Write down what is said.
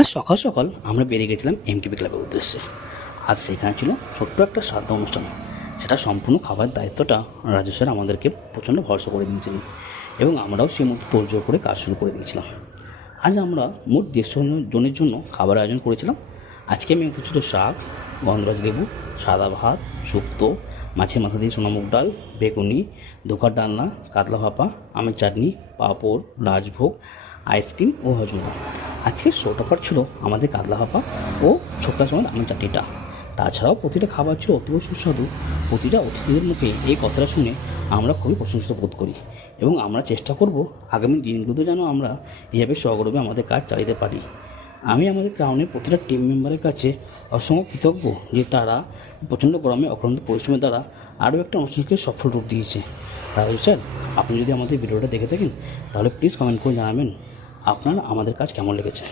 আজ সকাল সকাল আমরা বেরিয়ে গেছিলাম এমকেপি ক্লাবের উদ্দেশ্যে। আজ সেখানে ছিল ছোট্ট একটা শ্রাদ্ধ অনুষ্ঠান। সেটা সম্পূর্ণ খাবারের দায়িত্বটা রাজু স্যার আমাদেরকে প্রচণ্ড ভরসা করে দিয়েছিলেন এবং আমরাও সেই মতো তোড়জোড় করে কাজ শুরু করে দিয়েছিলাম। আজ আমরা মোট 150 জনের জন্য খাবার আয়োজন করেছিলাম। আজকে মেনুতে ছিল শাক, গন্ধরাজ লেবু, সাদা ভাত, শুক্তো, মাছের মাথা দিয়ে সোনামুগ ডাল, বেগুনি, ধোকার ডালনা, কাতলা ভাপা, আমের চাটনি, পাঁপড়, রাজভোগ, আইসক্রিম ও হজমা। আজকের শোটা পার্ট ছিল আমাদের কাতলা ভাপা ও ছোট্টা সময় আমের চাটনিটা। তাছাড়াও প্রতিটা খাবার ছিল অতীব সুস্বাদু। প্রতিটা অতিথিদের মুখে এই কথাটা শুনে আমরা খুবই প্রশংসিত বোধ করি এবং আমরা চেষ্টা করব আগামী দিনগুলোতে যেন আমরা এইভাবে সগর্বে আমাদের কাজ চালাতে পারি। আমি আমাদের ক্রাউনের প্রতিটা টিম মেম্বারের কাছে অসংখ্য কৃতজ্ঞ যে তারা প্রচণ্ড গরমে অক্লান্ত পরিশ্রমের দ্বারা আরও একটা অনুষ্ঠানকে সফল রূপ দিয়েছে। রাজু স্যার, আপনি যদি আমাদের ভিডিওটা দেখে থাকেন তাহলে প্লিজ কমেন্ট করে জানাবেন আপনার আমাদের কাজ কেমন লেগেছে।